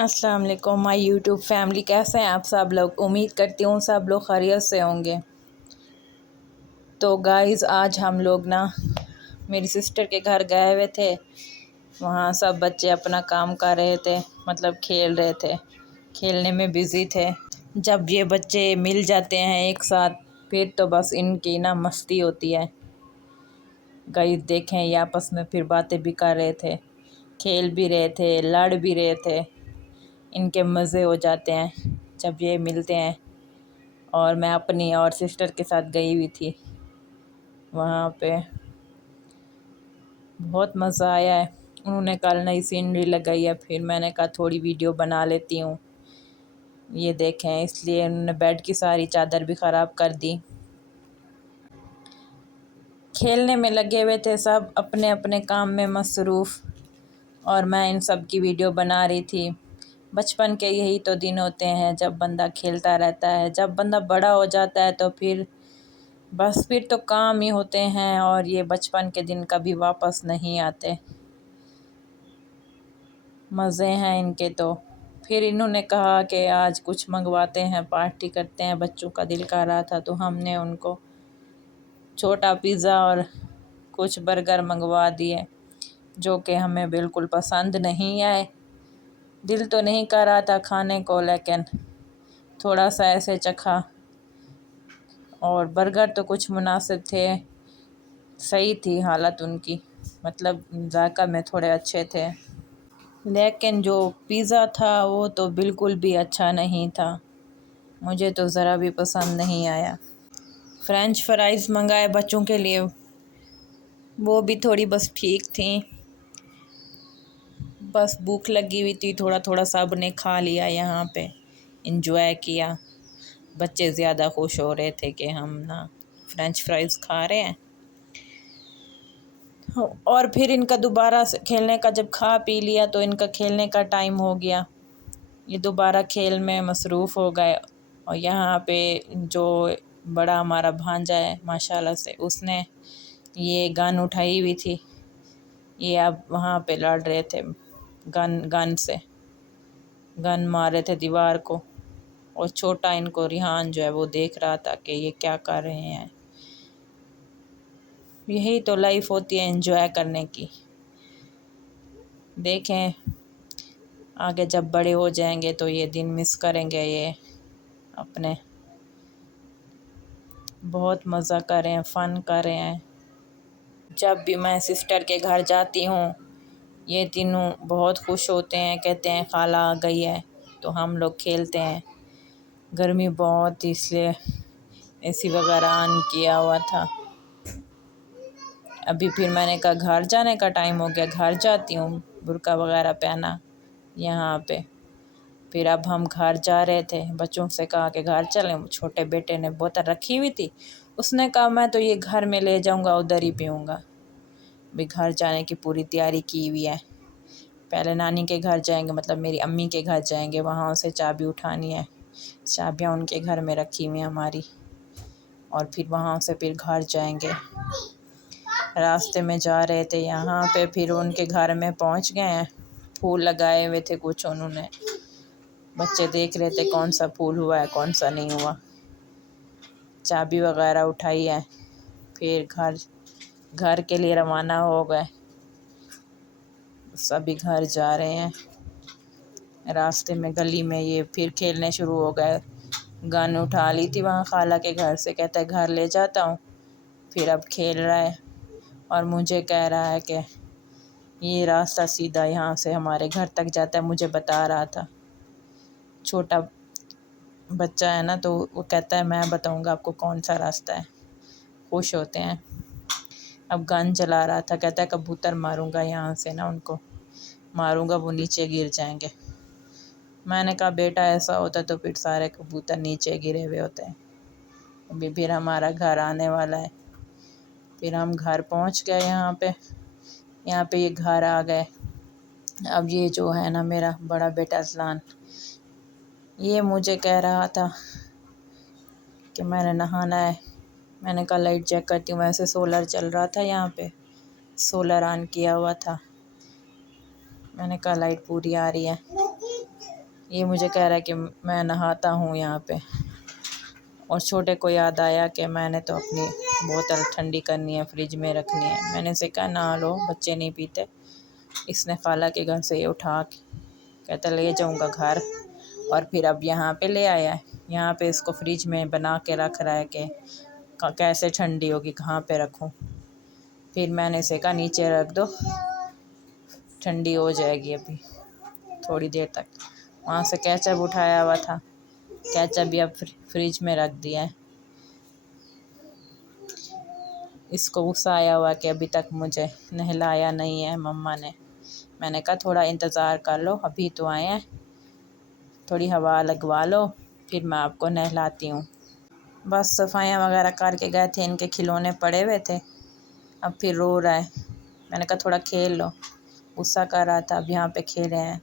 अस्सलाम वालेकुम my YouTube family, कैसे हैं आप सब लोग। उम्मीद करती हूँ सब लोग खैरियत से होंगे। तो गाइस, आज हम लोग ना मेरी सिस्टर के घर गए हुए थे। वहाँ सब बच्चे अपना काम कर रहे थे, मतलब खेल रहे थे, खेलने में बिज़ी थे। जब ये बच्चे मिल जाते हैं एक साथ, फिर तो बस इनकी ना मस्ती होती है। गाइस देखें, ये आपस में फिर बातें भी कर रहे थे, खेल भी रहे थे, लड़ भी रहे थे। इनके मज़े हो जाते हैं जब ये मिलते हैं। और मैं अपनी और सिस्टर के साथ गई हुई थी, वहाँ पे बहुत मज़ा आया है। उन्होंने कल नई सीनरी लगाई है, फिर मैंने कहा थोड़ी वीडियो बना लेती हूँ। ये देखें, इसलिए उन्होंने बेड की सारी चादर भी ख़राब कर दी। खेलने में लगे हुए थे सब, अपने अपने काम में मसरूफ़, और मैं इन सब की वीडियो बना रही थी। बचपन के यही तो दिन होते हैं जब बंदा खेलता रहता है। जब बंदा बड़ा हो जाता है तो फिर तो काम ही होते हैं, और ये बचपन के दिन कभी वापस नहीं आते। मज़े हैं इनके तो। फिर इन्होंने कहा कि आज कुछ मंगवाते हैं, पार्टी करते हैं, बच्चों का दिल कर रहा था। तो हमने उनको छोटा पिज़्ज़ा और कुछ बर्गर मंगवा दिए, जो कि हमें बिल्कुल पसंद नहीं आए। दिल तो नहीं कर रहा था खाने को, लेकिन थोड़ा सा ऐसे चखा। और बर्गर तो कुछ मुनासिब थे, सही थी हालत उनकी, मतलब जायका में थोड़े अच्छे थे। लेकिन जो पिज़्ज़ा था वो तो बिल्कुल भी अच्छा नहीं था, मुझे तो ज़रा भी पसंद नहीं आया। फ्रेंच फ्राइज़ मंगाए बच्चों के लिए, वो भी थोड़ी बस ठीक थी। बस भूख लगी हुई थी, थोड़ा थोड़ा सब ने खा लिया, यहाँ पे इंजॉय किया। बच्चे ज़्यादा खुश हो रहे थे कि हम ना फ्रेंच फ्राइज़ खा रहे हैं। और फिर इनका दोबारा से खेलने का, जब खा पी लिया तो इनका खेलने का टाइम हो गया। ये दोबारा खेल में मसरूफ़ हो गए। और यहाँ पे जो बड़ा हमारा भांजा है माशाल्लाह से, उसने ये गन उठाई हुई थी। ये अब वहाँ पे लड़ रहे थे, गन से गन मार रहे थे दीवार को। और छोटा इनको रिहान जो है वो देख रहा था कि ये क्या कर रहे हैं। यही तो लाइफ होती है एंजॉय करने की। देखें आगे जब बड़े हो जाएंगे तो ये दिन मिस करेंगे। ये अपने बहुत मज़ा कर रहे हैं, फ़न कर रहे हैं। जब भी मैं सिस्टर के घर जाती हूँ, ये तीनों बहुत खुश होते हैं, कहते हैं खाला आ गई है। तो हम लोग खेलते हैं। गर्मी बहुत थी, इसलिए एसी वगैरह ऑन किया हुआ था। अभी फिर मैंने कहा घर जाने का टाइम हो गया, घर जाती हूँ। बुर्का वगैरह पहना यहाँ पे। फिर अब हम घर जा रहे थे, बच्चों से कहा कि घर चलें। छोटे बेटे ने बोतल रखी हुई थी, उसने कहा मैं तो ये घर में ले जाऊँगा, उधर ही पीऊँगा। भी घर जाने की पूरी तैयारी की हुई है। पहले नानी के घर जाएंगे, मतलब मेरी अम्मी के घर जाएंगे, वहाँ से चाबी उठानी है। चाबियाँ उनके घर में रखी हुई हैं हमारी। और फिर वहाँ से फिर घर जाएंगे। रास्ते में जा रहे थे यहाँ पे, फिर उनके घर में पहुँच गए हैं। फूल लगाए हुए थे कुछ, उन्होंने बच्चे देख रहे थे कौन सा फूल हुआ है कौन सा नहीं हुआ। चाबी वगैरह उठाई है, फिर घर के लिए रवाना हो गए। सभी घर जा रहे हैं। रास्ते में गली में ये फिर खेलने शुरू हो गए। गन उठा ली थी वहाँ खाला के घर से, कहता है घर ले जाता हूँ। फिर अब खेल रहा है और मुझे कह रहा है कि ये रास्ता सीधा यहाँ से हमारे घर तक जाता है, मुझे बता रहा था। छोटा बच्चा है ना, तो वो कहता है मैं बताऊँगा आपको कौन सा रास्ता है। खुश होते हैं। अब गन चला रहा था, कहता है कबूतर मारूंगा यहाँ से ना, उनको मारूंगा, वो नीचे गिर जाएंगे। मैंने कहा बेटा ऐसा होता तो फिर सारे कबूतर नीचे गिरे हुए होते हैं। अभी फिर हमारा घर आने वाला है। फिर हम घर पहुँच गए। यहाँ पे ये घर आ गए। अब ये जो है ना मेरा बड़ा बेटा अज़लान, ये मुझे कह रहा था कि मैंने नहाना है। मैंने कहा लाइट चेक करती हूँ। वैसे सोलर चल रहा था, यहाँ पे सोलर ऑन किया हुआ था। मैंने कहा लाइट पूरी आ रही है। یہ مجھے کہہ رہا ہے کہ میں نہاتا ہوں یہاں پہ، اور چھوٹے کو یاد آیا کہ میں نے تو اپنی بوتل ٹھنڈی کرنی ہے، فریج میں رکھنی ہے۔ میں نے اسے کہا نہا لو، بچے نہیں پیتے۔ اس نے خالہ کے گھر سے یہ اٹھا کے کہتا لے جاؤں گا گھر، اور پھر اب یہاں پہ لے آیا ہے۔ یہاں پہ اس کو فریج میں بنا کے رکھ رہا ہے کہ کیسے ٹھنڈی ہوگی، کہاں پہ رکھوں۔ پھر میں نے اسے کہا نیچے رکھ دو، ٹھنڈی ہو جائے گی ابھی تھوڑی دیر تک۔ وہاں سے کیچپ اٹھایا ہوا تھا، کیچپ بھی اب فریج میں رکھ دیا ہے۔ اس کو غصہ آیا ہوا کہ ابھی تک مجھے نہلایا نہیں ہے مما نے۔ میں نے کہا تھوڑا انتظار کر لو، ابھی تو آئے ہیں، تھوڑی ہوا لگوا لو، پھر میں آپ کو نہلاتی ہوں۔ بس صفائیاں وغیرہ کر کے گئے تھے، ان کے کھلونے پڑے ہوئے تھے، اب پھر رو رہا ہے۔ میں نے کہا تھوڑا کھیل لو، غصہ کر رہا تھا، اب یہاں پہ کھیلے ہیں۔